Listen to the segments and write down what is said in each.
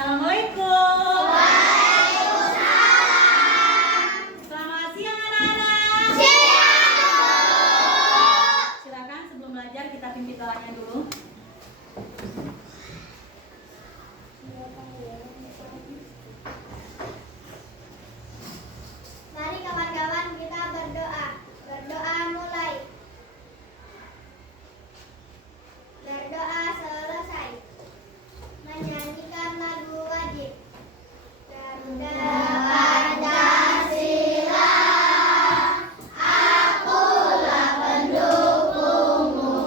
Assalamualaikum. Selamat siang anak-anak. Silakan sebelum belajar kita pimpin doanya dulu. Mari kawan-kawan kita berdoa. Berdoa mulai. Berdoa selesai. Menyanyikan lagu wajib. Garuda Pancasila, akulah pendukungmu.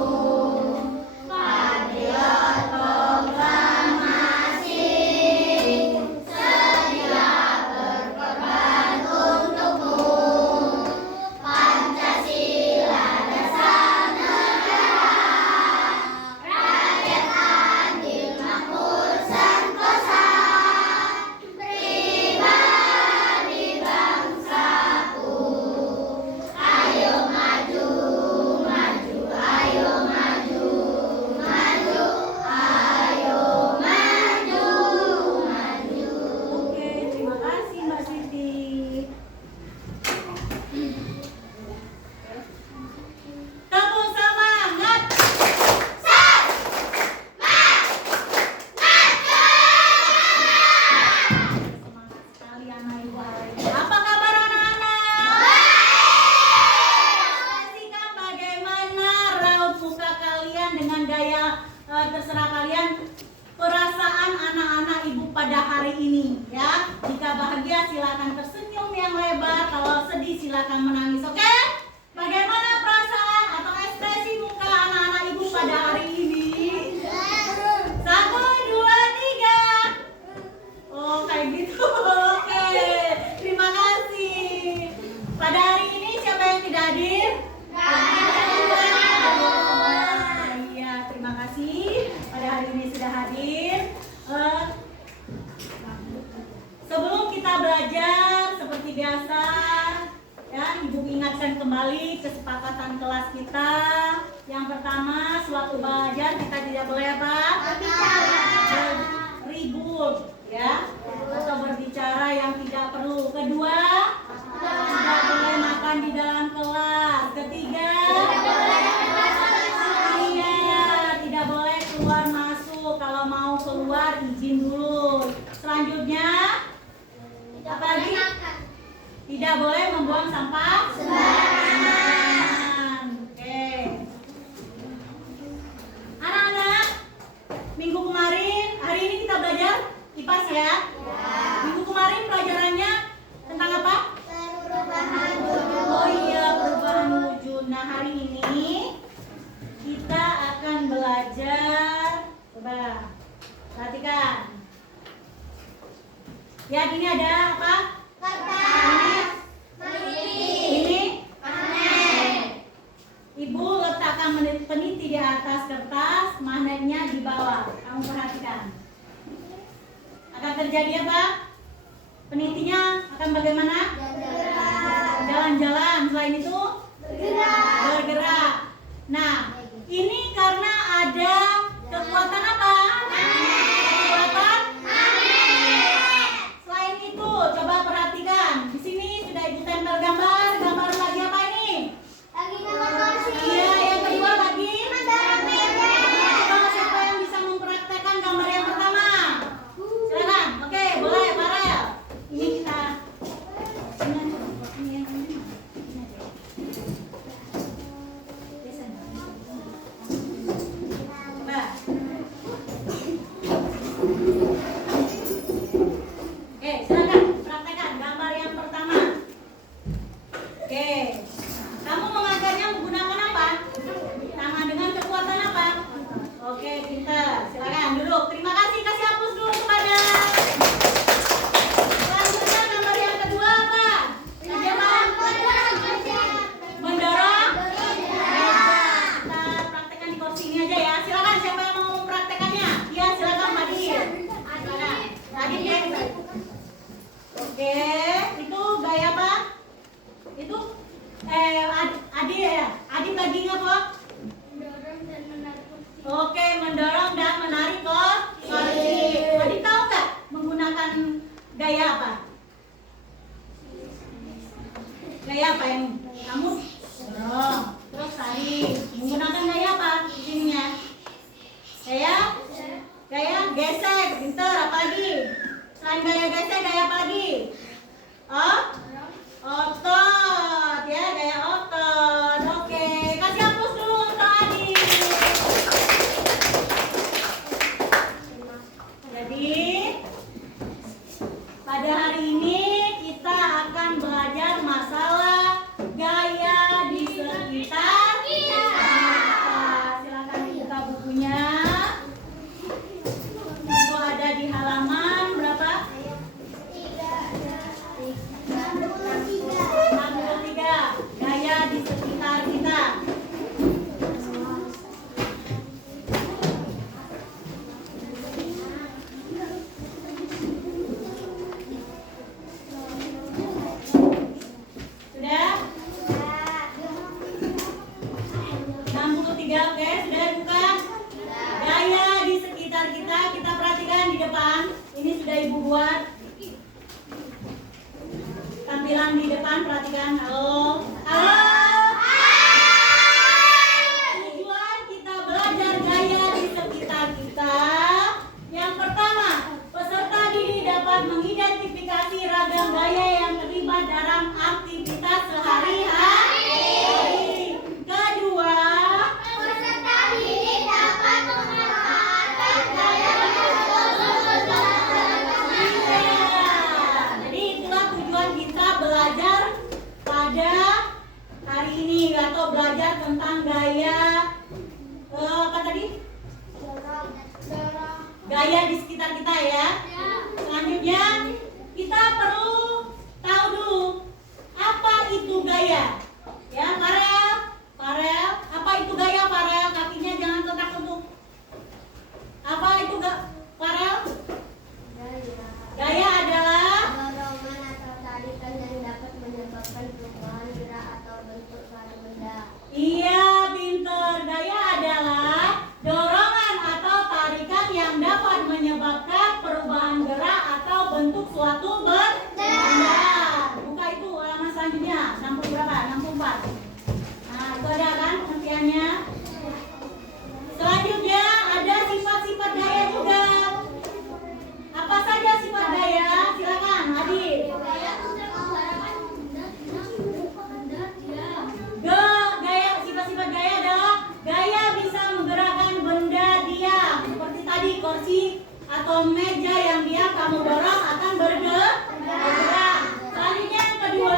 Patriot proklamasi, sedia berkorban untukmu. Pancasila dasar negara, rakyat adil makmur sentosa, pribadi bangsaku. Ayo maju, maju, ayo maju, maju, ayo maju, maju. Oke, terima kasih Mbak Siti. Tepuk semangat. Semangat sekali anak ibu hari ini. Apa kabar anak-anak? Ekspresikan bagaimana raut muka kalian dengan gaya terserah kalian, perasaan anak-anak ibu pada hari ini ya. Jika bahagia silakan tersenyum yang lebar, kalau sedih silakan menangis. Oke? Bagaimana perasaan atau ekspresi muka anak-anak ibu pada hari ini? 1, 2, 3. Oh, kayak gitu. Oke. Terima kasih. Pada hari ini siapa yang tidak hadir? Iya, terima kasih. Pada hari ini sudah hadir. Sebelum kita belajar seperti biasa, ya, Ibu ingatkan kembali kesepakatan kelas kita. Yang pertama, sewaktu belajar kita tidak boleh apa? Ribut, ya, atau berbicara yang tidak perlu. Kedua, tidak boleh makan di dalam kelas. Ketiga, iya, tidak boleh keluar masuk. Kalau mau keluar izin dulu. Selanjutnya, apa lagi? Tidak boleh membuang sampah sembarangan. Oke. Anak-anak, minggu kemarin, hari ini kita belajar IPAS ya. Minggu kemarin pelajarannya tentang apa? Perubahan Oh iya, perubahan wujud. Nah, hari ini kita akan belajar. Coba perhatikan. Ya, ini ada apa? Ini Ibu letakkan peniti di atas kertas, magnetnya di bawah. Kamu perhatikan. Akan terjadi apa? Penitinya akan bagaimana? Jalan-jalan. Selain itu bergerak. Nah, ini karena ada kekuatan apa? Kekuatan. Selain itu, coba perhatikan. Di sini sudah Ibu tempel gambar. Gambar lagi apa ini? Iya, yang kedua lagi. Coba siapa yang bisa mempraktekkan gambar yang pertama? Silakan. Oke, boleh, Farel. Ini kita. Ini yang ini. Ini aja. Coba. gaya apa? Gaya apa yang kamu dorong? Terus tadi menggunakan gaya apa? Ininya gaya gesek, pinter. Apa lagi? Selain gaya gesek, gaya apa lagi? Otot, ya, gaya otot. Oke, kasih hapus dulu untuk Adi. Jadi pada hari ini kita akan belajar masalah gaya di sekitar kita. Silakan dibuka bukunya. Itu ada di halaman berapa? 63. Gaya di sekitar kita. Sudah? 63, oke, sudah buka. Gaya di sekitar kita, kita perhatikan di depan. Ini sudah Ibu buat. Tampilan di depan, perhatikan. Halo. Halo. Tujuan kita belajar gaya di sekitar kita. Yang pertama, peserta didik dapat mengidentifikasi ragam gaya yang terlibat dalam aktivitas sehari-hari. Kedua, Peserta didik dapat memanfaatkan gaya jadi itulah tujuan kita belajar pada hari ini atau belajar tentang gaya apa tadi? Gaya di sekitar kita ya. Selanjutnya kita perlu tahu dulu apa itu gaya. Ya, Farel, apa itu gaya Farel? Kakinya jangan ketak-ketuk. Apa itu Farel? Gaya adalah dorongan atau tarikan yang dapat menyebabkan perubahan gerak atau bentuk suatu benda. iya, pinter. Gaya adalah dorongan atau tarikan yang dapat menyebabkan perubahan gerak atau bentuk suatu benda. Buka itu halaman selanjutnya, 60 berapa? 64. Nah, itu ada kan pengertiannya. Selanjutnya ada sifat-sifat gaya juga. Apa saja sifat gaya? Silakan, Adi. Gaya, sifat-sifat gaya adalah gaya bisa menggerakkan benda diam. Seperti tadi kursi atau meja yang diam kamu dorong akan bergerak. Selanjutnya yang kedua,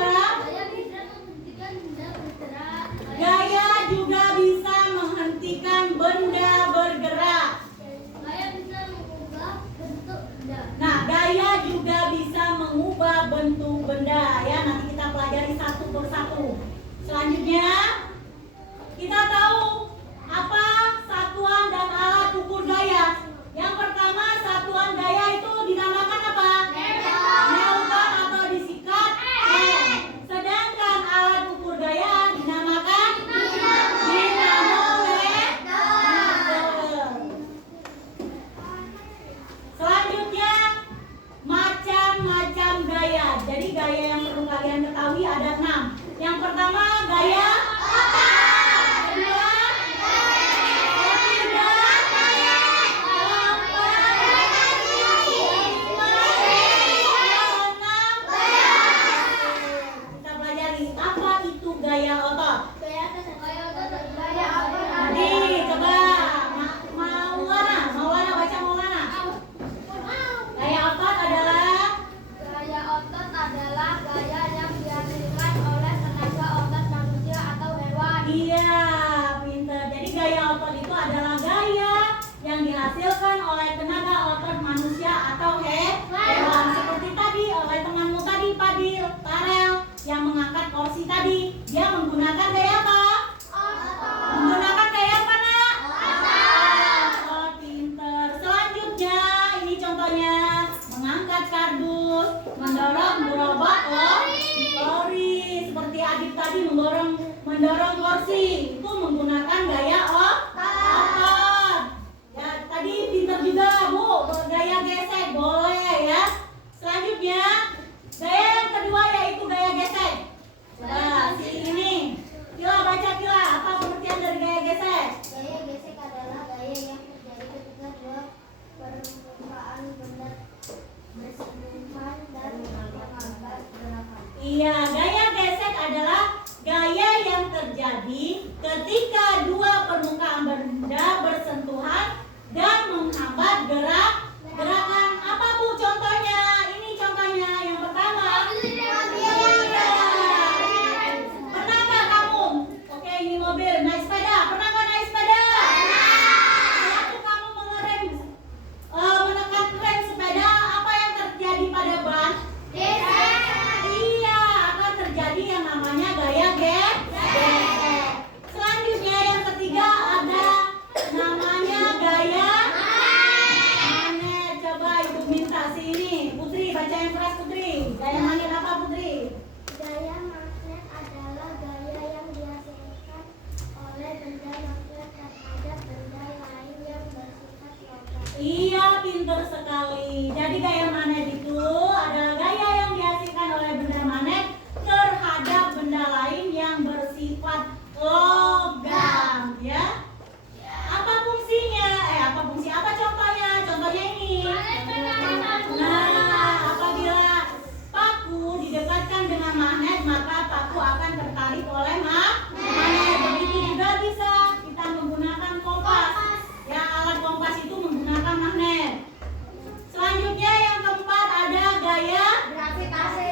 gaya juga bisa menghentikan benda bergerak. Nah, gaya juga bisa mengubah bentuk benda ya. Nanti kita pelajari satu persatu. Selanjutnya kita tahu apa satuan dan alat ukur gaya. Yang pertama, satuan gaya itu dinamakan apa? Newton atau disikat M. Sedangkan alat ukur gaya dinamakan dinamometer. Selanjutnya, macam-macam gaya. Jadi gaya yang perlu kalian ketahui ada 6. Yang pertama gaya kedua, ketiga, kita pelajari apa itu gaya otot. Nih, coba Maulana baca Maulana. Gaya otot adalah Gaya otot adalah gaya yang dihasilkan oleh tenaga otot manusia atau hewan. iya, pinter. Jadi gaya otot itu adalah gaya yang dihasilkan oleh tenaga otot manusia atau hewan. Seperti tadi oleh temanmu tadi, Farel, yang mengangkat kursi tadi. Dia menggunakan gaya apa? Menggunakan gaya apa, Nak? Otot, pinter. Selanjutnya, ini contohnya mengangkat kardus, mendorong gerobak lori. Seperti Adib tadi mendorong kursi, itu menggunakan gaya otot. Ya, tadi pinter juga Bu, gaya gesek boleh ya. Selanjutnya baca yang keras Putri. Gaya magnet apa Putri? Gaya magnet adalah gaya yang dihasilkan oleh benda magnet terhadap benda lain yang bersifat logam. Iya, pinter sekali. Jadi gaya magnet itu adalah gaya yang dihasilkan oleh benda magnet terhadap benda lain yang bersifat logam, ya. Apa fungsinya? Apa contohnya? Contohnya ini. Nah, apabila paku didekatkan dengan magnet, maka paku akan tertarik oleh magnet. Begitu juga bisa kita menggunakan kompas. Ya, alat kompas itu menggunakan magnet. Selanjutnya yang keempat ada gaya Gravitasi.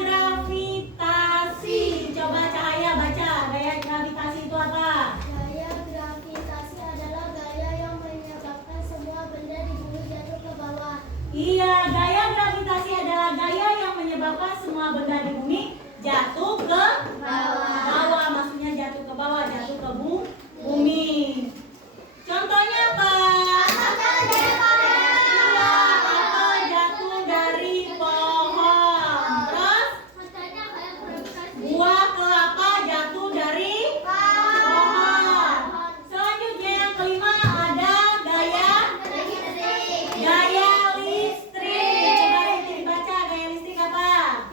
gravitasi. Coba Cahaya baca. Gaya gravitasi itu apa? Gaya gravitasi adalah gaya yang menyebabkan semua benda di bumi jatuh ke bawah. Iya, gaya gravitasi adalah gaya yang menyebabkan semua benda di bumi jatuh ke bawah. Maksudnya jatuh ke bawah, jatuh ke bumi. Contohnya apa? Iya, apel jatuh dari pohon. Terus Contohnya gaya gravitasi. buah kelapa jatuh dari pohon. Selanjutnya yang kelima ada gaya listrik. Coba Siti dibaca gaya listrik apa?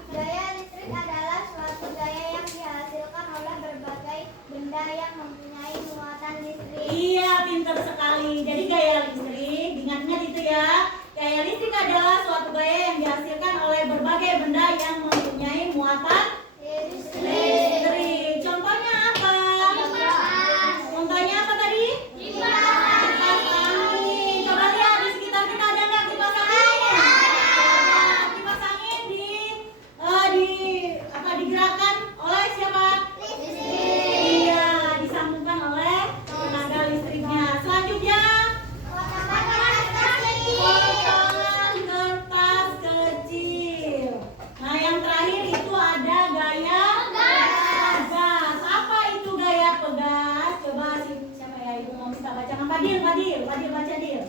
Gaya listrik adalah suatu gaya yang dihasilkan oleh berbagai benda yang mempunyai muatan listrik. Iya, pinter sekali. Jadi gaya listrik, ingat-ingat itu ya. Gaya listrik adalah suatu gaya yang dihasilkan oleh berbagai benda yang mempunyai muatan listrik. Contohnya apa? Contohnya apa tadi? Kipas angin. Coba lihat di sekitar kita ada nggak kipas angin? Nah, kipas angin digerakkan oleh siapa? Iya, disambungkan oleh tenaga listriknya. Selanjutnya, potongan kertas kecil. Nah, yang terakhir itu ada gaya pegas. Apa itu gaya pegas? Coba siapa ya ibu mau bisa baca? Fadil baca Dil.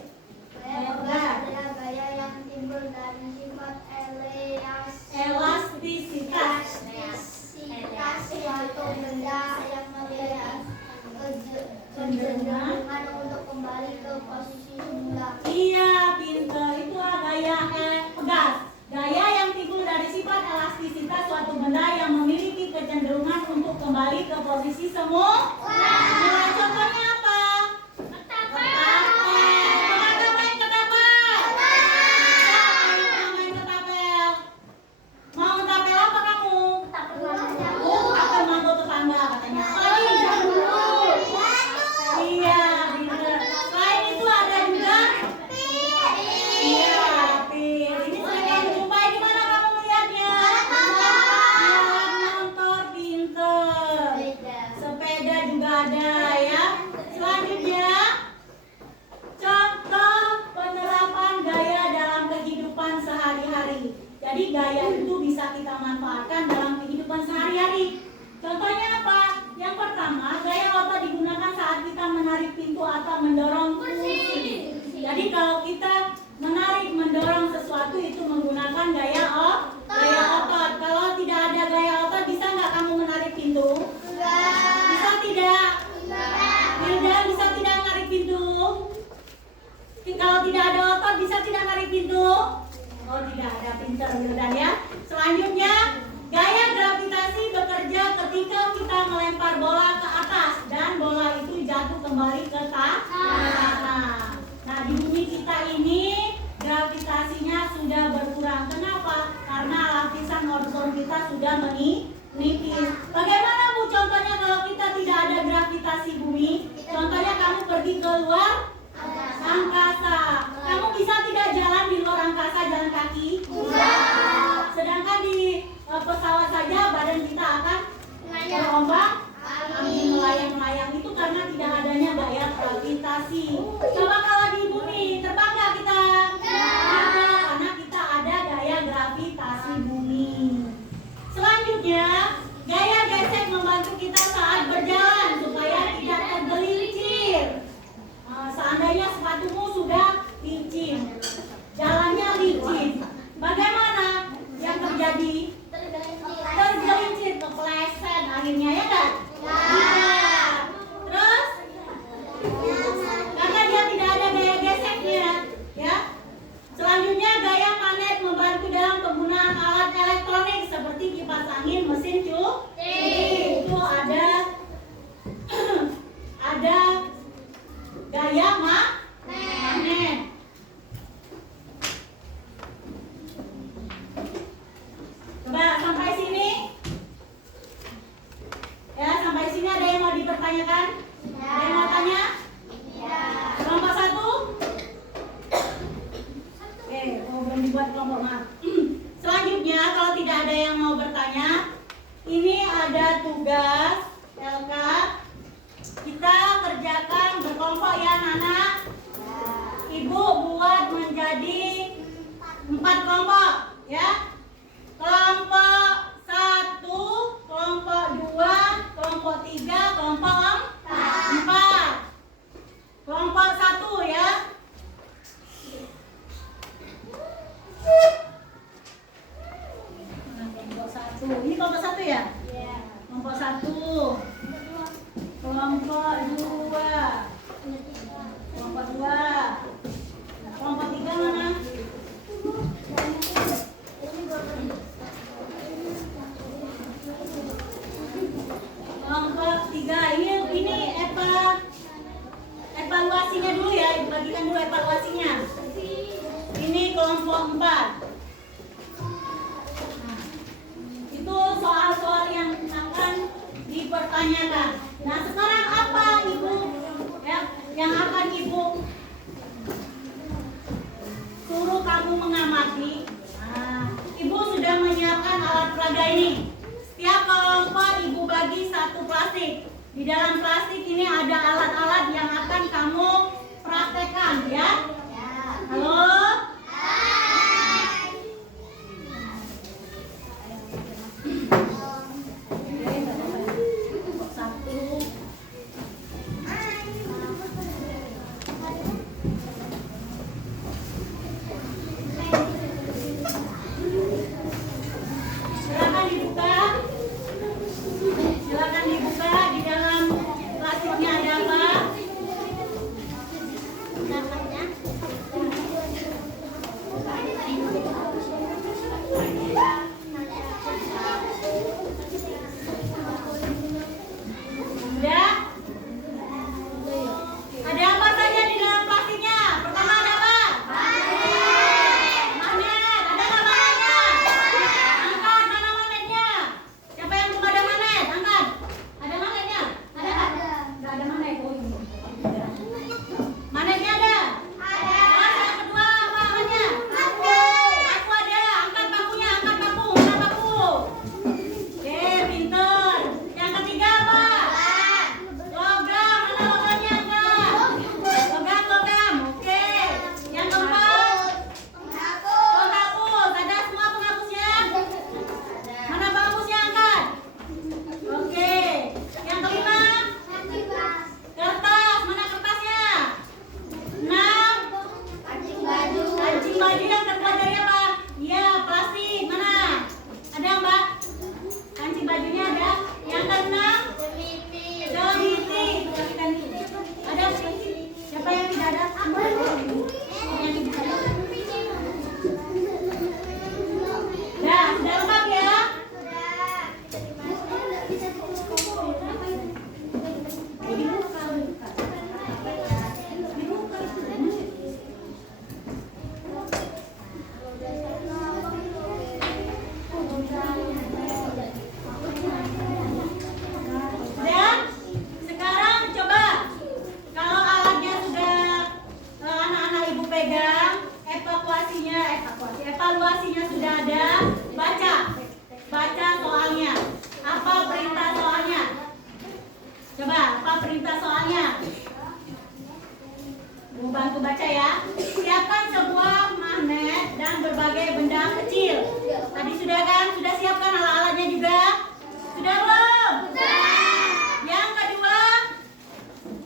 Gaya pegas adalah gaya yang timbul dari sifat Elastisitas. elastisitas suatu benda yang memiliki kecenderungan untuk kembali ke posisi semula. Iya, pinter. Itu gaya pegas. Gaya yang timbul dari sifat elastisitas suatu benda yang memiliki kecenderungan untuk kembali ke posisi semula. Nah, contohnya apa? Ketapel. Pernah main ketapel? Main ketapel. Mau ketapel apa kamu? Ketapel mangga tetangga katanya. Apalagi jambul. Iya, pinter. Selain itu ada juga iya, pil. Ini sering kamu jumpai di mana kamu melihatnya? Motor, pinter. Sepeda juga ada ya. Selanjutnya, contoh penerapan gaya dalam kehidupan sehari-hari. Jadi gaya itu bisa kita manfaatkan dalam kehidupan sehari-hari. Contohnya apa? Yang pertama, gaya otot digunakan saat kita menarik pintu atau mendorong kursi. Jadi kalau kita menarik, mendorong sesuatu itu menggunakan gaya otot. Kalau tidak ada gaya otot, bisa nggak kamu menarik pintu? Bisa tidak? Hilda bisa tidak menarik pintu? Kalau tidak ada otot, bisa tidak menarik pintu? Oh, tidak ada, pinter Hilda ya. Selanjutnya, gaya gravitasi bekerja ketika kita melempar bola ke atas dan bola itu jatuh kembali ke tanah. Nah, di bumi kita ini buat kelompok maaf. Selanjutnya kalau tidak ada yang mau bertanya, ini ada tugas LK. Kita kerjakan berkelompok ya anak-anak. Ibu buat menjadi 4 kelompok ya. Kelompok 1, kelompok 2, kelompok 3, kelompok 4. Kelompok 1 ya. Kelompok 1. Ini kelompok 1 ya? Iya. Kelompok 1. Kelompok 2. Kelompok 2. Kelompok 3 mana? Kelompok 3. Ini evaluasinya dulu ya, bagikan dulu evaluasinya. Ini kelompok 4. Nah, itu soal-soal yang akan dipertanyakan. Nah, sekarang apa Ibu ya, yang akan Ibu suruh kamu mengamati? Nah, Ibu sudah menyiapkan alat peraga ini. Setiap kelompok Ibu bagi 1 plastik. Di dalam plastik ini ada alat-alat yang akan kamu praktekkan ya. Halo? Silakan dibuka di dalam plastiknya ada apa? Sudah? Ada apa saja di dalam plastiknya? Pertama ada apa? Magnet. Ada nggak magnetnya? Angkat, mana magnetnya? Siapa yang belum ada magnet? Angkat. Ada magnetnya? Ada nggak? Nggak ada magnet. Oh, ini. Magnetnya ada? Terus yang kedua apa namanya? Paku ada. Angkat pakunya, angkat paku. Mana paku? Oke, pinter. Yang ketiga apa? Logam. Mana logamnya enggak? Logam. Oke. Yang keempat? Penghapus. Ada semua penghapusnya? Mana penghapusnya angkat? Oke. Yang kelima? Kertas. Mana kertasnya? 6. Kancing baju yang terbuat dari apa? Iya, plastik. Mana? Ada Mbak? Kancing bajunya ada. Yang keenam? Jeliti. Ada? Siapa yang tidak ada? Yang tidak ada. Dah, sudah lengkap ya? Sudah? Sekarang coba kalau alatnya sudah anak-anak Ibu pegang, evaluasinya sudah ada, baca soalnya. Apa perintah soalnya? Coba, apa perintah soalnya? Ibu bantu baca ya. Siapkan sebuah magnet dan berbagai benda kecil. Tadi sudah kan? Sudah siapkan alat-alatnya juga? Sudah belum? Yang kedua,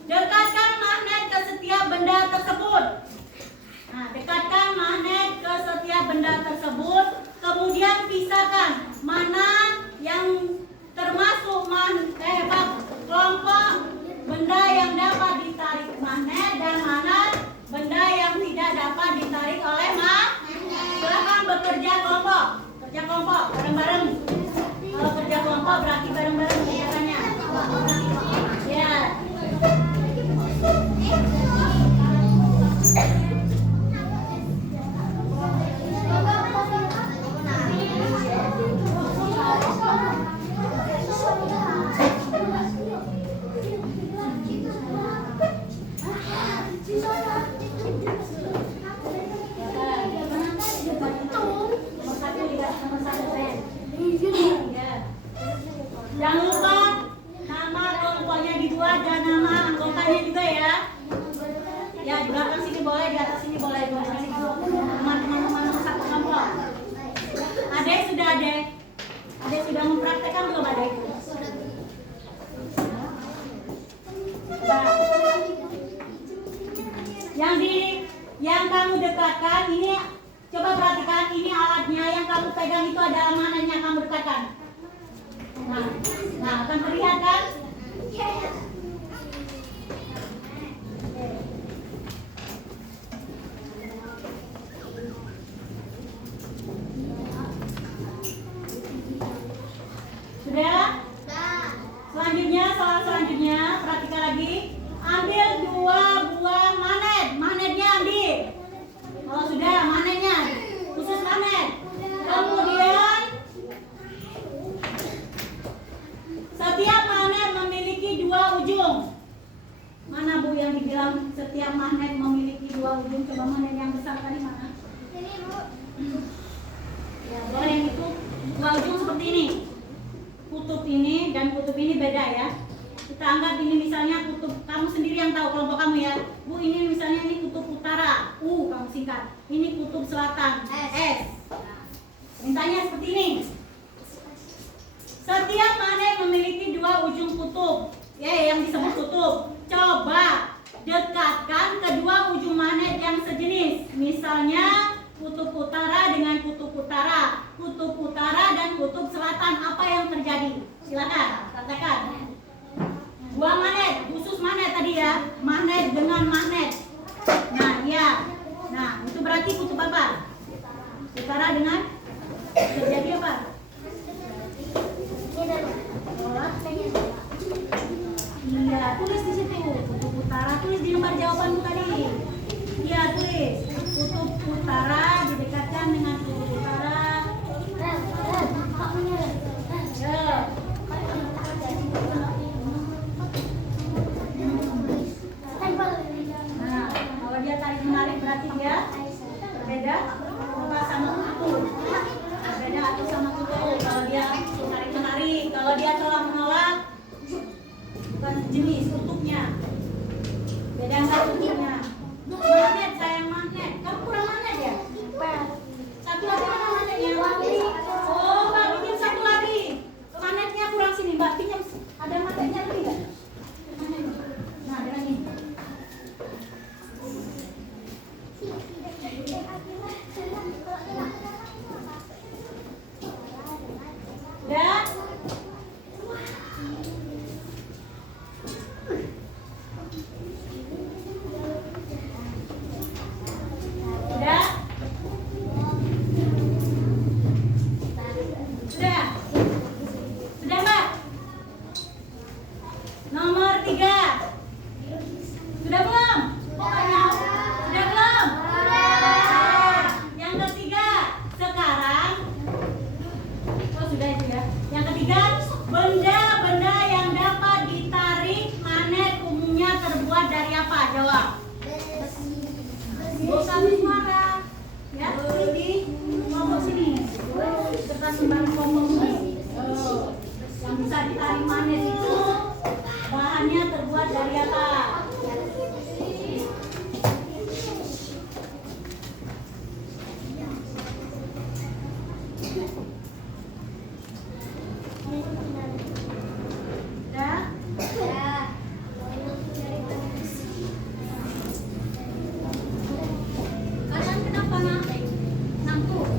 dekatkan magnet ke setiap benda tersebut. Nah, dekatkan magnet ke setiap benda tersebut. Kemudian pisahkan mana yang termasuk kelompok benda yang dapat ditarik magnet dan mana benda yang tidak dapat ditarik oleh magnet. Silakan bekerja kelompok. Kerja kelompok bareng-bareng. Kalau kerja kelompok berarti bareng-bareng kegiatannya. Ya. ini coba perhatikan, ini alatnya yang kamu pegang itu ada magnetnya, kamu dekatkan. Nah, akan terlihat kan? Sudah? Selanjutnya, soal selanjutnya, perhatikan lagi. Ambil 2 buah magnet. Magnetnya ambil. Oh sudah, magnetnya. Khusus magnet. Kemudian, setiap magnet memiliki 2 ujung. Mana Bu yang dibilang setiap magnet memiliki 2 ujung? Coba magnet yang besar tadi mana? Ini Bu. Ya, boleh yang itu 2 ujung seperti ini. Kutub ini dan kutub ini beda ya. Kita anggap ini misalnya kutub, kamu sendiri yang tahu kelompok kamu ya. Bu, ini misalnya ini kutub utara, kamu singkat. Ini kutub selatan, S. Mintanya seperti ini. Setiap magnet memiliki 2 ujung kutub, ya yang disebut kutub. Coba dekatkan kedua ujung magnet yang sejenis. Misalnya kutub utara dengan kutub utara, kutub utara dan kutub selatan, apa yang terjadi? Silakan, katakan. 2 magnet, khusus magnet tadi ya, magnet dengan magnet. Nah, iya. Nah, itu berarti kutub apa? Utara dengan terjadi apa? Iya, tulis di situ. Kutub utara, tulis di lembar jawabanmu tadi. Iya, tulis. Kutub utara didekatkan dengan kutub utara. Ya. Nah, kalau dia tarik menarik berarti dia berbeda apa sama kutub. Berbeda atau sama kutub. Kalau dia tarik menarik, kalau dia tolak menolak, bukan jenis kutubnya. Beda nggak kutubnya? Magnet, sayang magnet. Kamu kurang magnet ya? Satu lagi mana magnetnya? Oh, Mbak pinjam satu lagi. Magnetnya kurang sini, Mbak pinjam. Ada magnetnya lebih nggak? Nah, dengan ini. Dan benda-benda yang dapat ditarik magnet umumnya terbuat dari apa? Jawab. Bukan suara. Ya, di kelompok sini. Kertas lembar kelompok ini. Yang bisa ditarik magnet itu bahannya terbuat dari apa? Kalian kenapa nangkuk?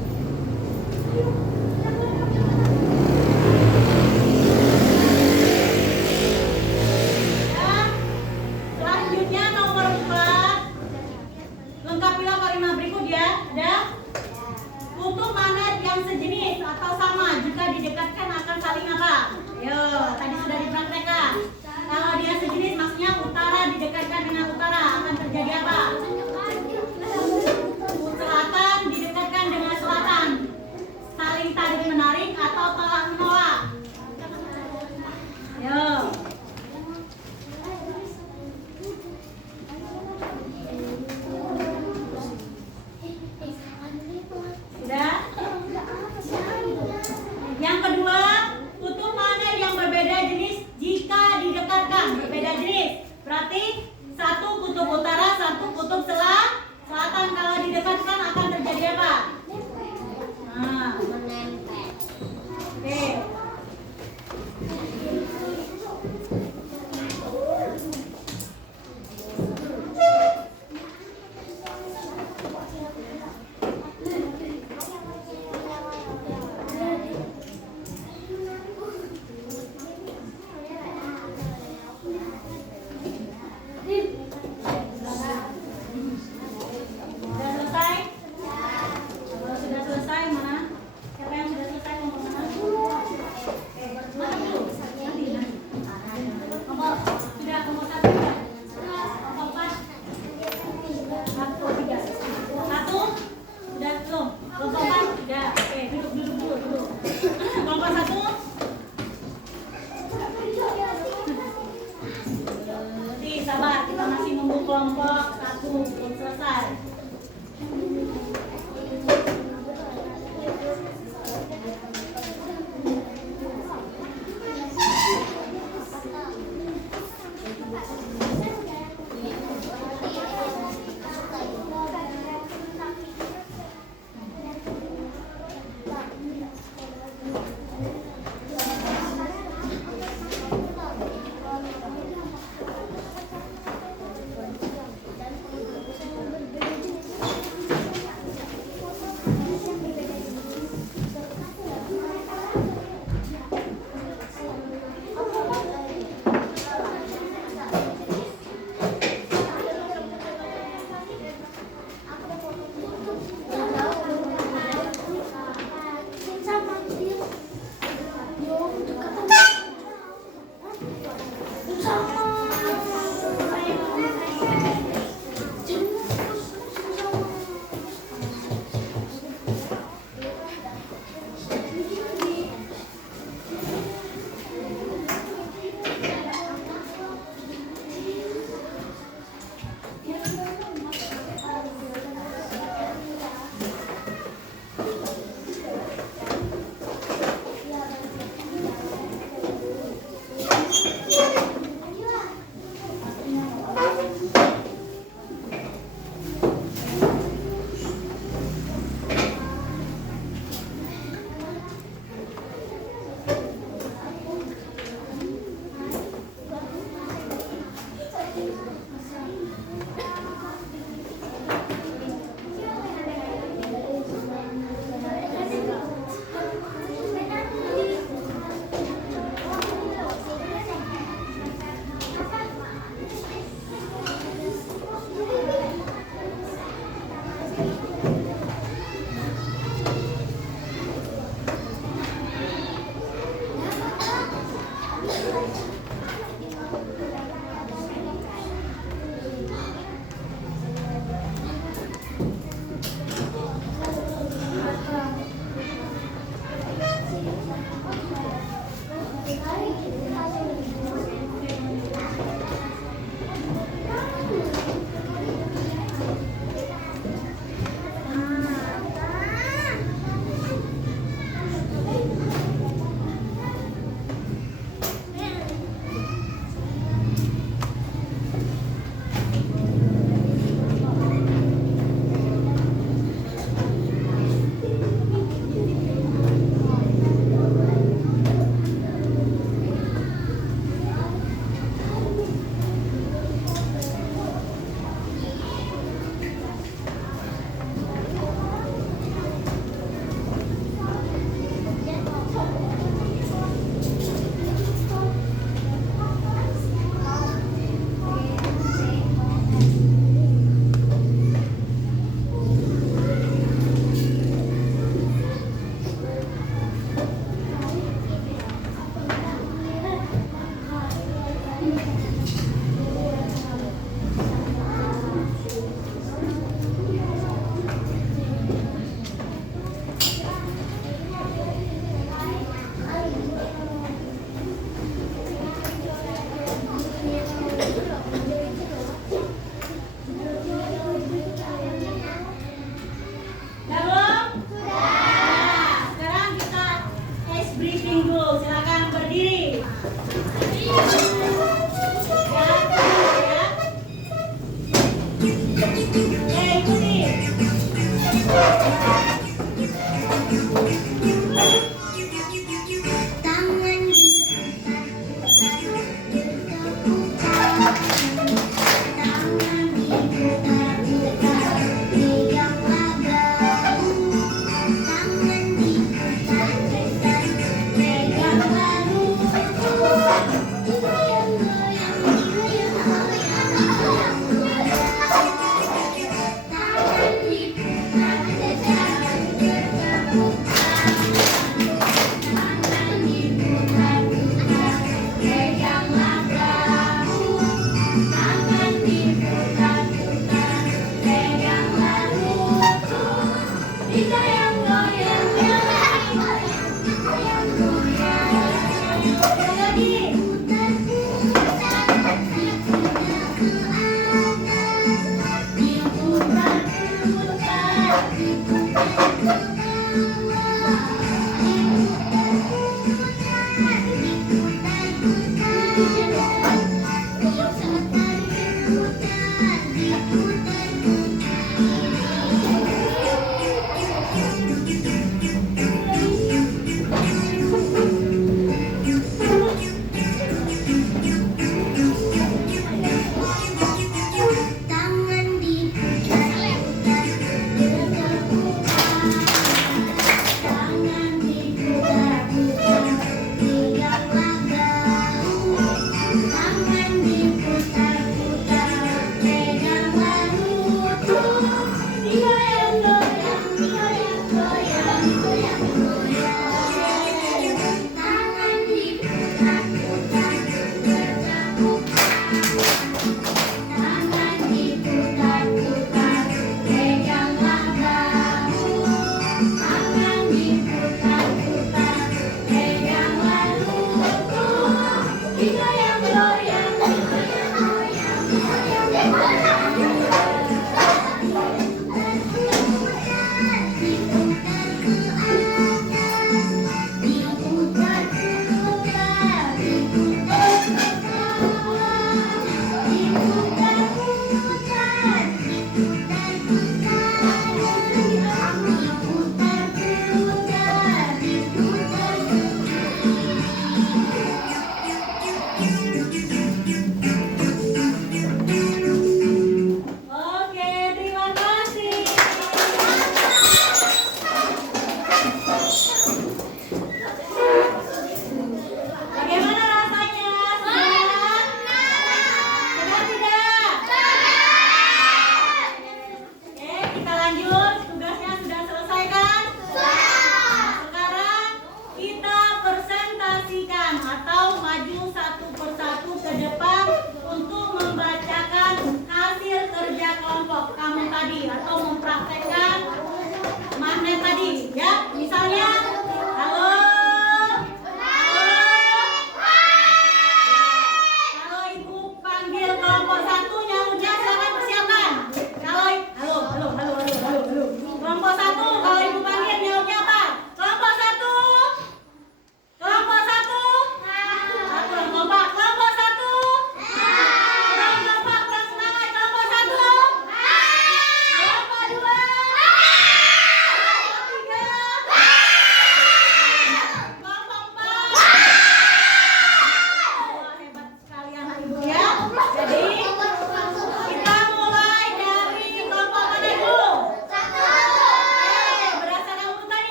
Tangan diputar-putar,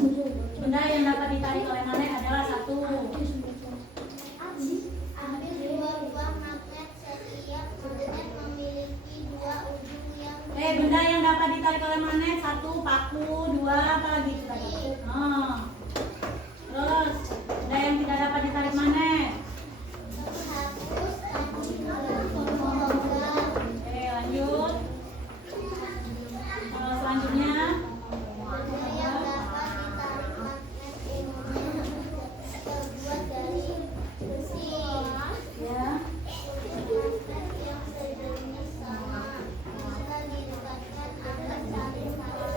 Benda yang dapat ditarik oleh magnet adalah satu. Ambil dua buah magnet. Setiap magnet memiliki dua ujung yang Benda yang dapat ditarik oleh magnet satu paku, dua apa lagi itu tadi? Terus benda yang tidak dapat ditarik magnet. hapus, Lanjut. Selanjutnya yang dapat ditarik magnet ini terbuat dari besi. ya. Magnet yang sejenis sama jika didekatkan akan saling menarik.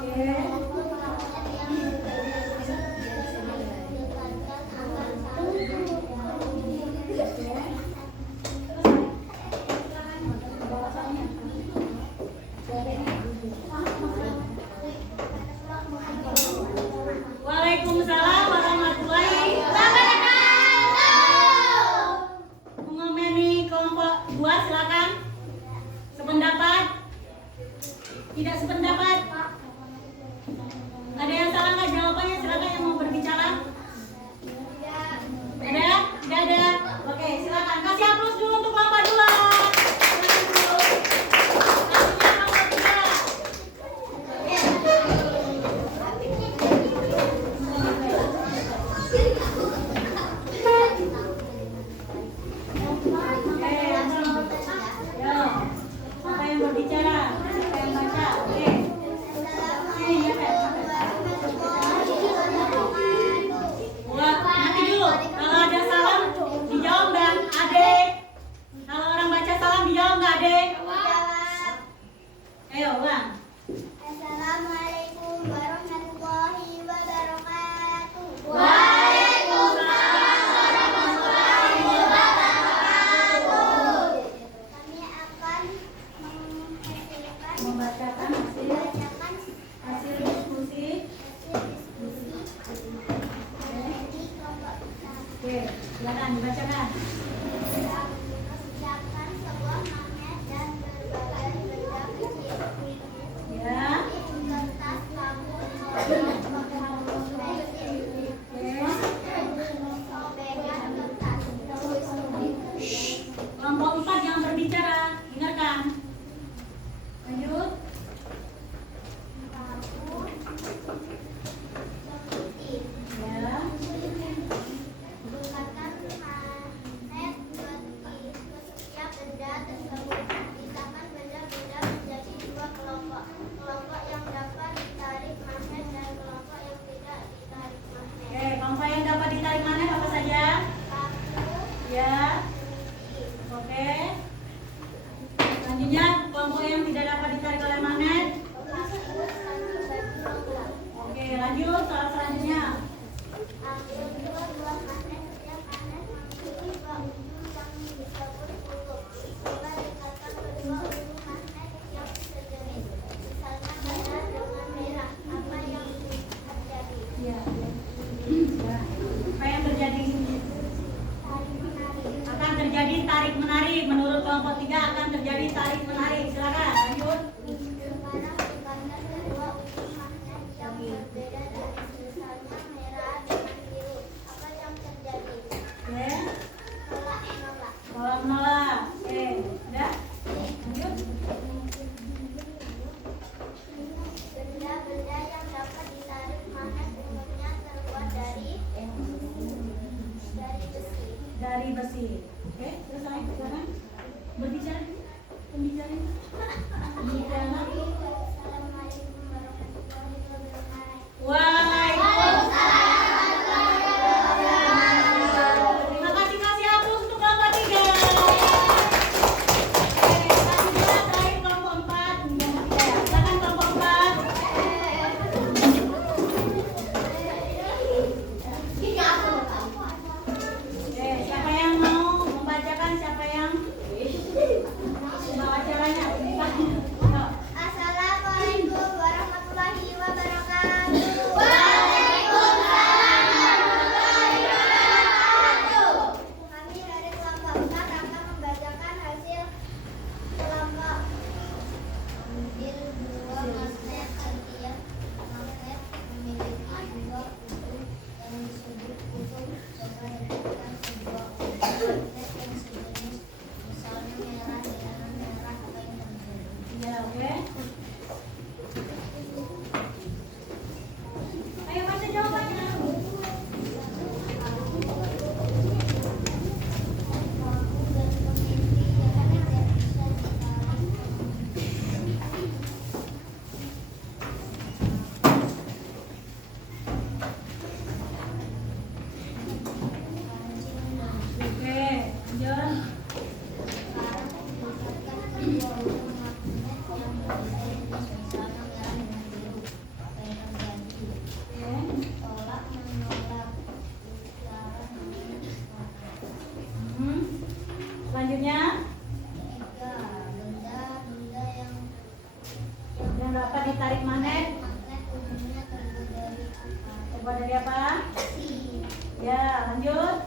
Oke. Magnet yang berbeda jika didekatkan akan saling Waalaikumsalam warahmatullahi wabarakatuh. Mengomeni kelompok 2 silakan. Sependapat? Tidak sependapat? Ada yang salah nggak jawabannya? Silakan yang mau berbicara. Ada? Tidak ada? Oke, silakan. Kasih aplaus dulu untuk kelompok 2. Siapa yang berbicara? Siapa yang baca? Oke. Wah, nanti dulu. Kalau ada salam, dijawab nggak, Ade? Kalau orang baca salam, dijawab nggak, Ade? Ayo, ulang. Assalamualaikum warahmatullahi wabarakatuh. Waalaikumsalam warahmatullahi wabarakatuh. Kami akan Membacakan membacakan hasil diskusi. di kelompok kita. Oke, silakan dibacakan. Siapkan sebuah magnet dan berbagai benda kecil. Ya. Kertas, paku, sobekan kertas. Kelompok 4 jangan berbicara, dengarkan. Lanjut. Putih. Ya. Gunakan magnet ke setiap benda tersebut. Pisahkan benda-benda menjadi dua kelompok. Kelompok yang dapat ditarik magnet dan kelompok yang tidak ditarik magnet. Oke, kelompok yang dapat ditarik magnet apa saja? Paku, Ya. Oke. Selanjutnya, kelompok yang tidak dapat ditarik oleh magnet. paku, bagi logam. Oke, lanjut. Soal selanjutnya. Ambil dua buah magnet. Setiap magnet memiliki dua ujung yang disebut kutub. Jika dekatkan kedua ujung magnet yang sejenis, misalnya merah dengan merah, apa yang terjadi? Ya. Apa yang terjadi? Tarik menarik. Akan terjadi tarik menarik. Menurut kelompok 3 akan terjadi tarik menarik. Silakan, lanjut. Sekarang dekatkan kedua ujung magnet yang berbeda jenis, misalnya merah dengan biru, apa yang terjadi? Oke. Tolak menolak. Kalau menolak. Oke, udah. Lanjut. Benda-benda yang dapat ditarik magnet umumnya terbuat dari besi. Dari besi. Oke, terus sekarang berbicara. Pembicara. Assalamualaikum warahmatullahi wabarakatuh. Waalaikumsalam. Terima kasih, kasih aplaus untuk kelompok 3. Selanjutnya terakhir kelompok 4. Silakan kelompok 4. Siapa yang mau Buka dari apa? Ya, lanjut.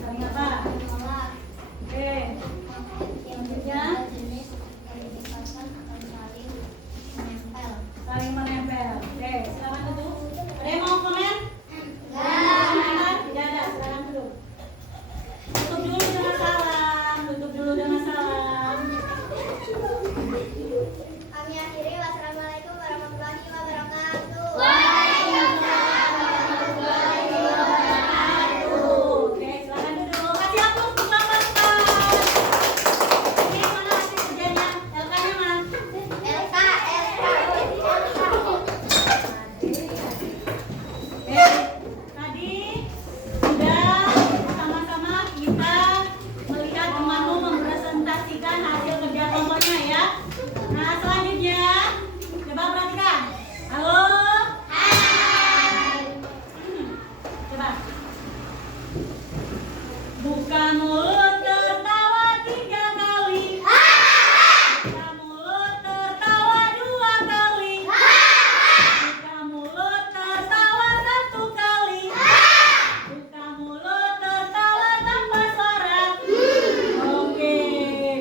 Saling apa? Oke. Selanjutnya saling menempel. Oke, silakan duduk. Ada yang mau komen? Tidak ada. Silakan duduk. Tutup dulu dengan salam. Tutup dulu dengan salam. Kami akhiri. Wassalamualaikum warahmatullahi wabarakatuh. Oke, silakan duduk. Kasih aplaus untuk Bapak. Ini mana hasil kerjanya? LK-nya mana? Tadi sudah sama-sama kita melihat Manu mempresentasikan hasil kerja kelompoknya ya. Nah, selanjutnya coba perhatikan. Halo. Coba. Buka mulut tertawa 3 kali. Buka mulut tertawa 2 kali. Buka mulut tertawa 1 kali. Buka mulut tertawa tanpa suara. Oke,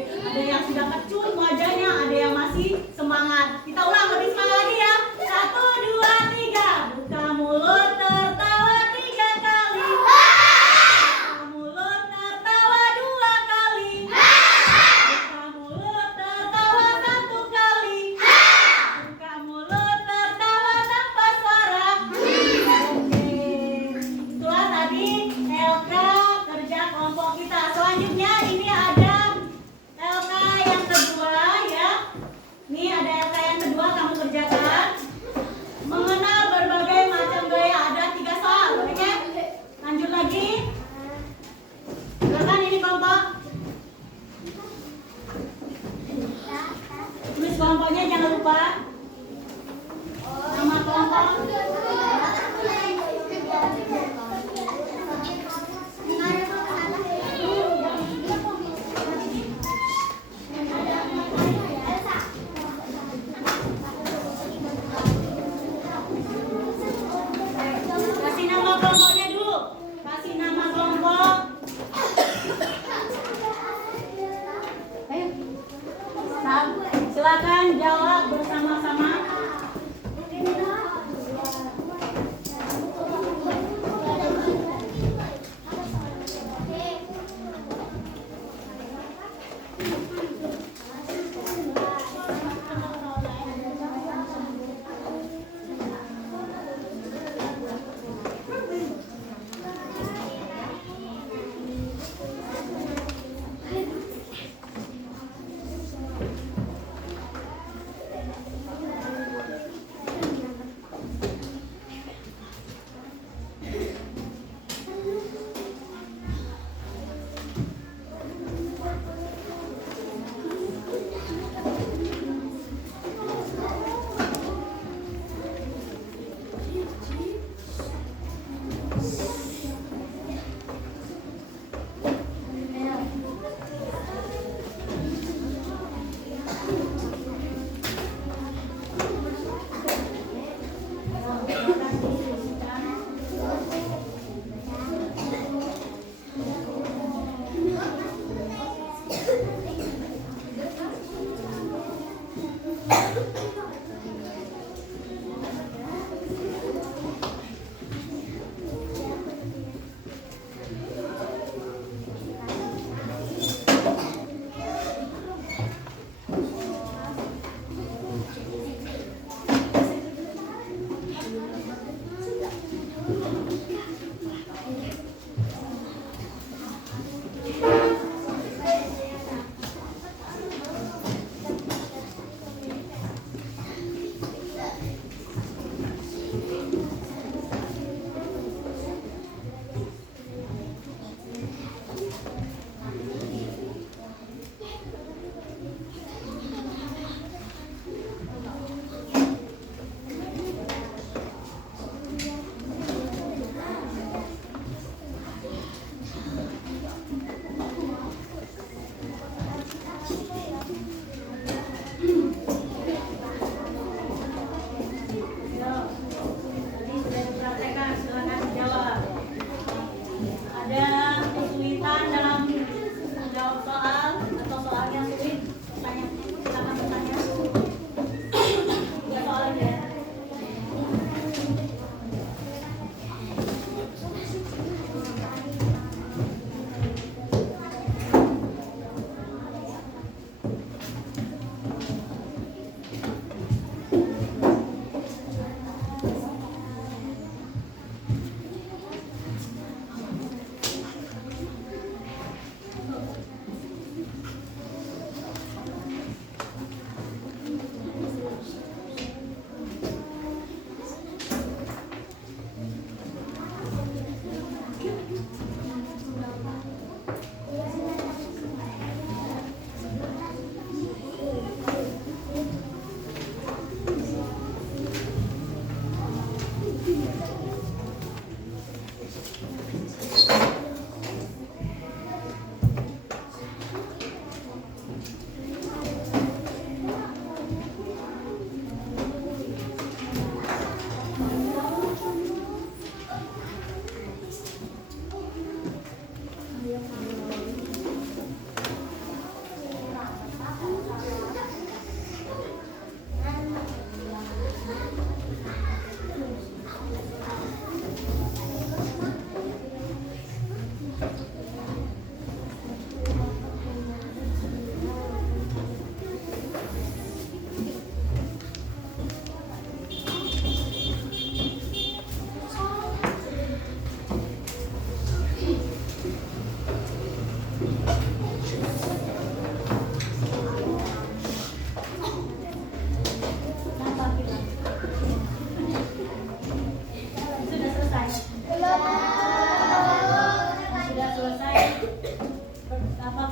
ada yang sudah kecut wajahnya, ada yang masih semangat. Kita ulang lebih semangat lagi ya. 1, 2, 3. Buka mulut tertawa 3 kali. Buka mulut tertawa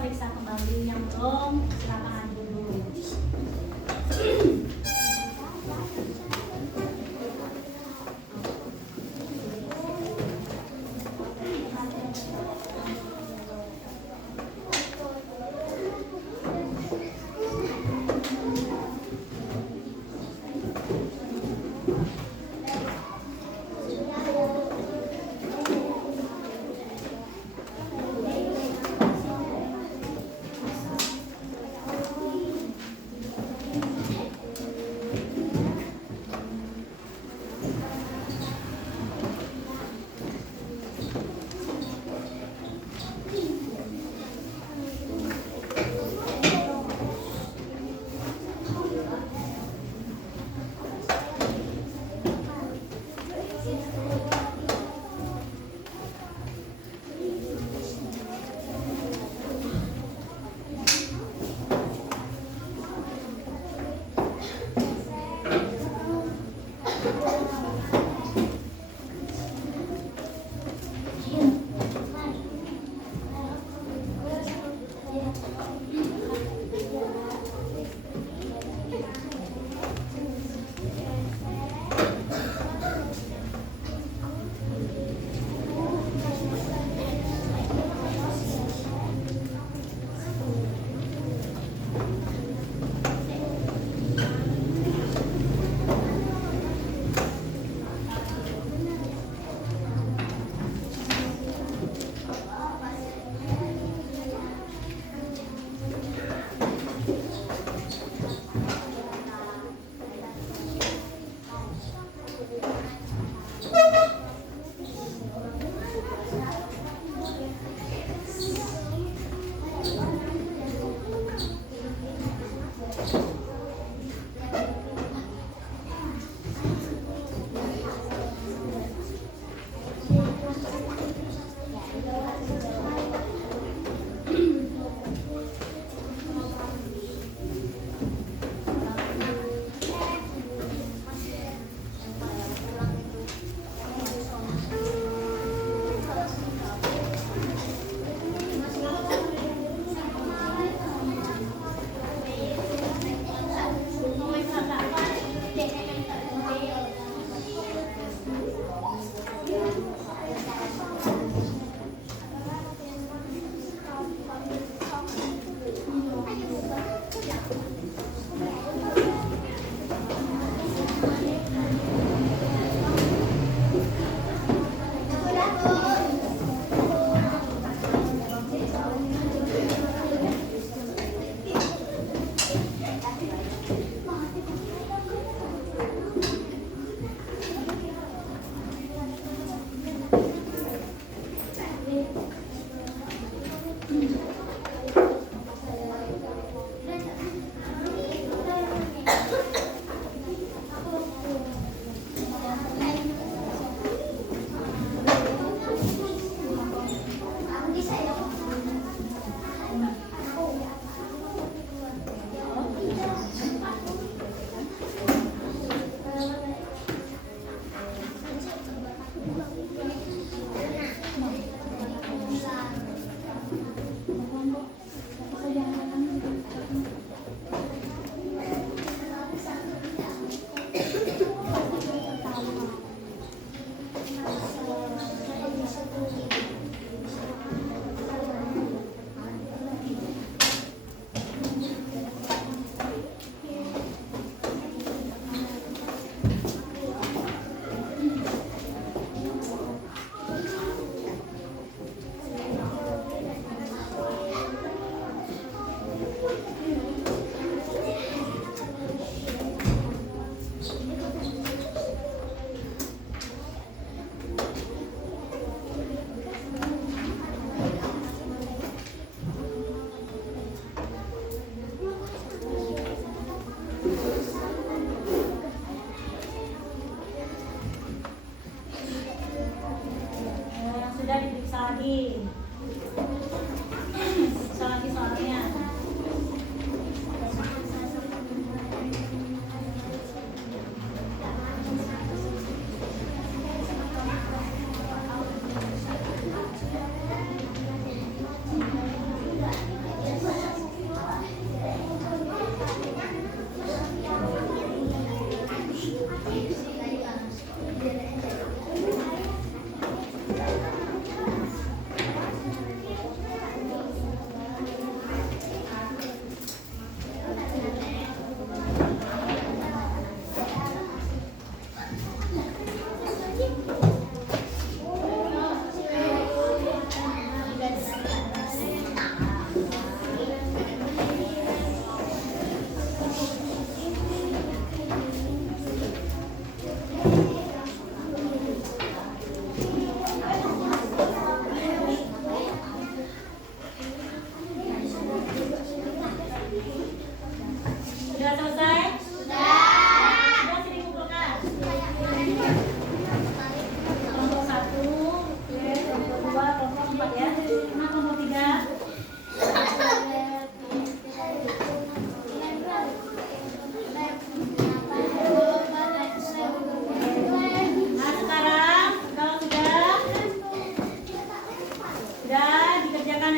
Periksa kembali, yang belum silakan adu dulu.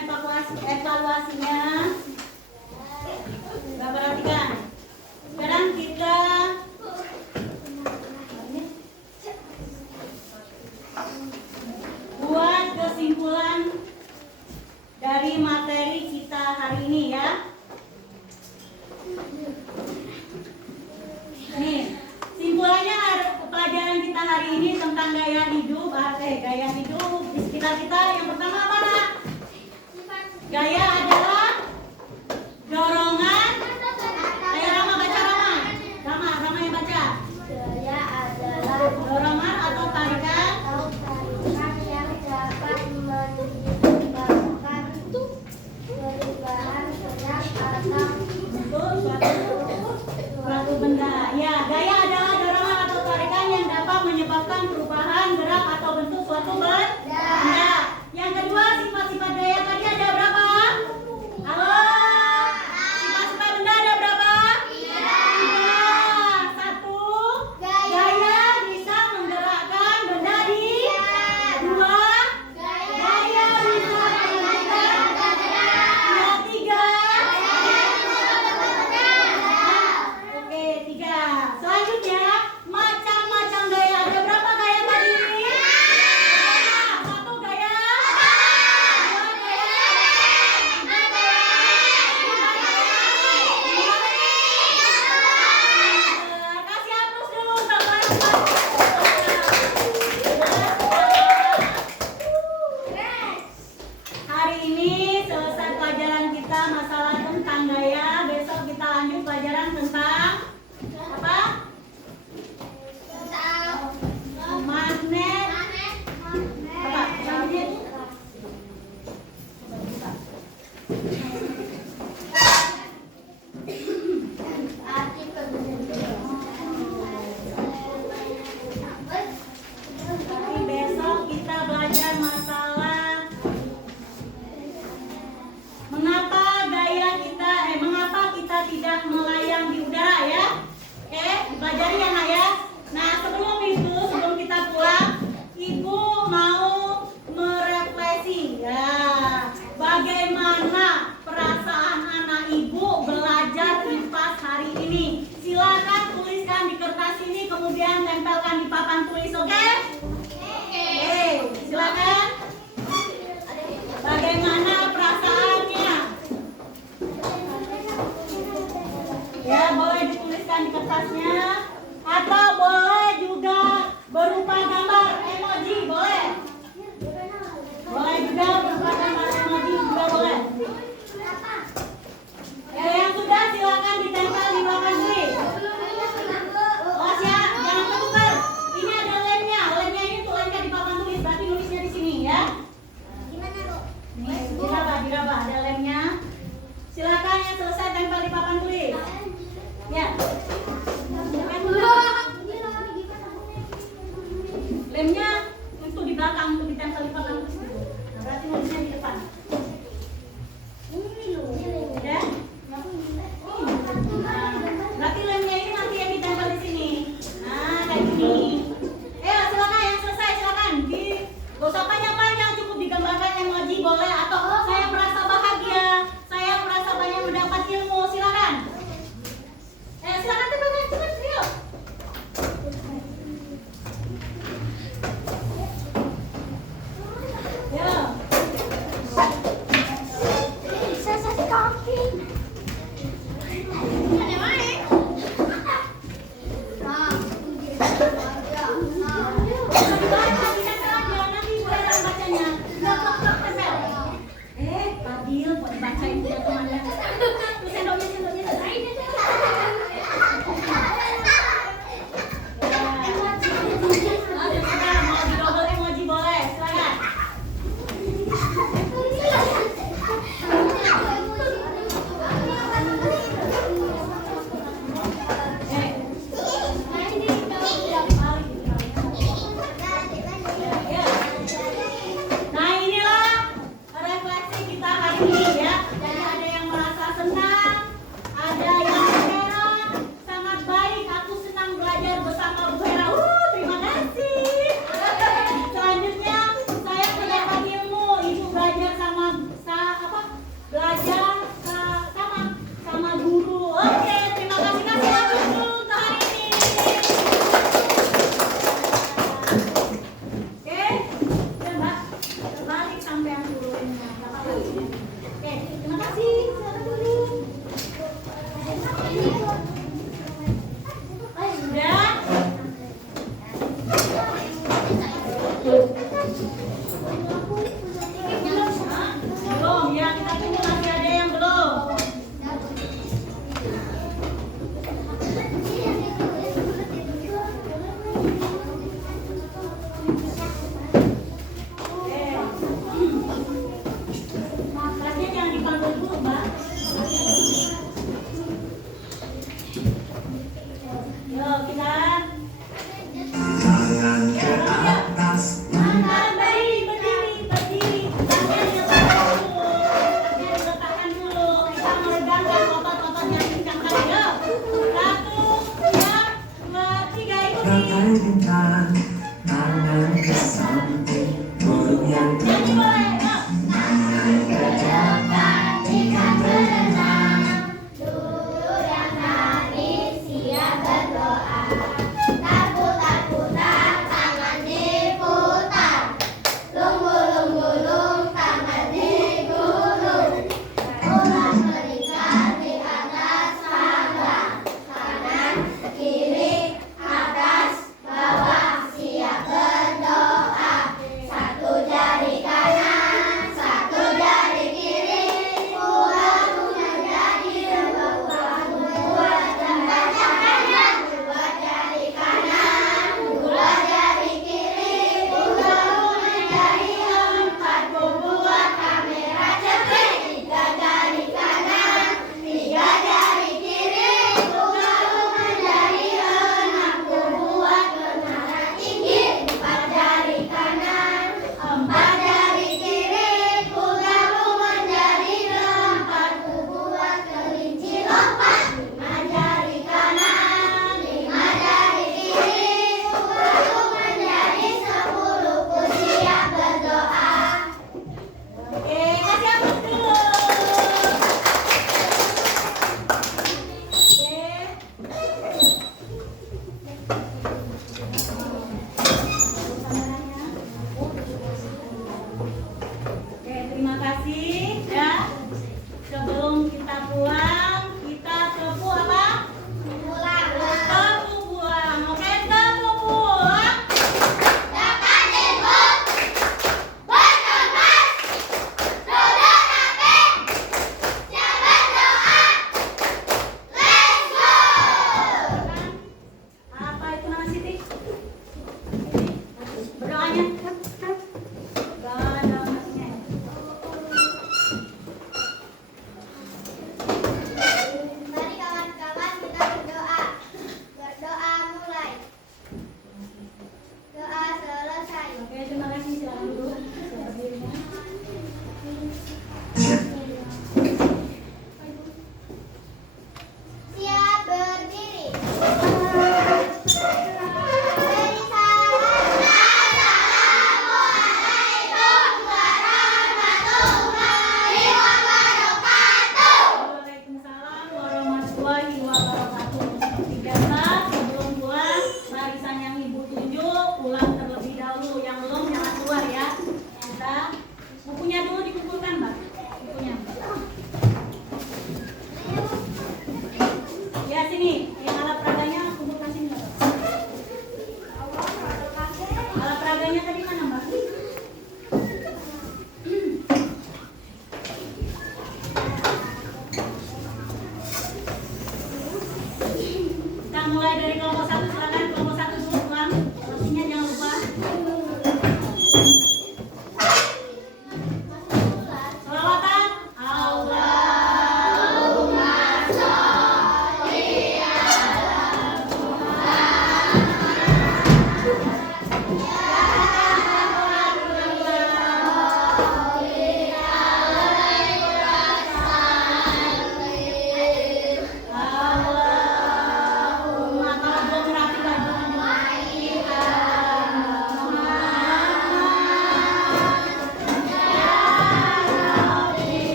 perhatikan evaluasinya. Coba perhatikan. Sekarang kita buat kesimpulan dari materi kita hari ini ya. Nih, simpulannya pelajaran kita hari ini tentang gaya hidup. Gaya hidup di sekitar kita. Yang pertama apa, Nak? Gaya adalah dorongan. Ayo Rama baca, Rama yang baca. Gaya adalah Dorongan atau tarikan yang dapat menyebabkan perubahan senyap atau untuk suatu benda. Ya, gaya adalah dorongan atau tarikan yang dapat menyebabkan perubahan gerak atau bentuk suatu benda. Yang kedua, sifat-sifat gaya tadi ada berapa? Halo? Sifat-sifat benda ada berapa? Tiga. Satu, gaya bisa menggerakkan benda di. Dua, gaya bisa menggerakkan benda. Yang tiga, oke, tiga. Selanjutnya, macam-macam gaya. Ada berapa gaya tadi? Satu gaya. Dua gaya. Tiga gaya. Empat gaya. Kasih hapus dulu gambar hari ini selesai pelajaran kita masalah tentang gaya. Besok kita lanjut pelajaran tentang apa? Magnet. Apa? Selanjutnya itu? Coba buka. Tapi besok kita belajar masalah mengapa kita tidak melayang di udara ya. Oke, pelajari ya Nak ya. Nah, sebelum kita pulang, Ibu mau merefleksi ya. Bagaimana perasaan anak Ibu belajar IPAS hari ini? Silakan tuliskan di kertas ini, kemudian tempelkan di papan tulis, oke? Oke, silakan. Bagaimana perasaannya? Ya, boleh dituliskan di kertasnya atau boleh juga berupa gambar emoji, boleh. Boleh juga berupa gambar emoji juga boleh. Ya, yang sudah silakan ditempel di papan tulis. Oh siap, jangan tertukar. Ini ada lemnya. Lemnya ini tuliskan di papan tulis, berarti nulisnya di sini ya. Nih, diraba ada lemnya. Silakan yang selesai tempel di papan tulis. Ya. Lemnya untuk di belakang, untuk ditempel di papan tulis. Nah, berarti nulisnya di depan. Ya. Nah, berarti lemnya ini nanti yang ditempel di sini. Nah, kayak gini. Silakan yang selesai, silakan. Gak usah panjang-panjang, cukup digambarkan emoji boleh atau saya merasa bahagia, saya merasa banyak mendapat ilmu, silakan. Silakan tempelkan, cepat, yuk. Fadil, kok dibacain teman-teman.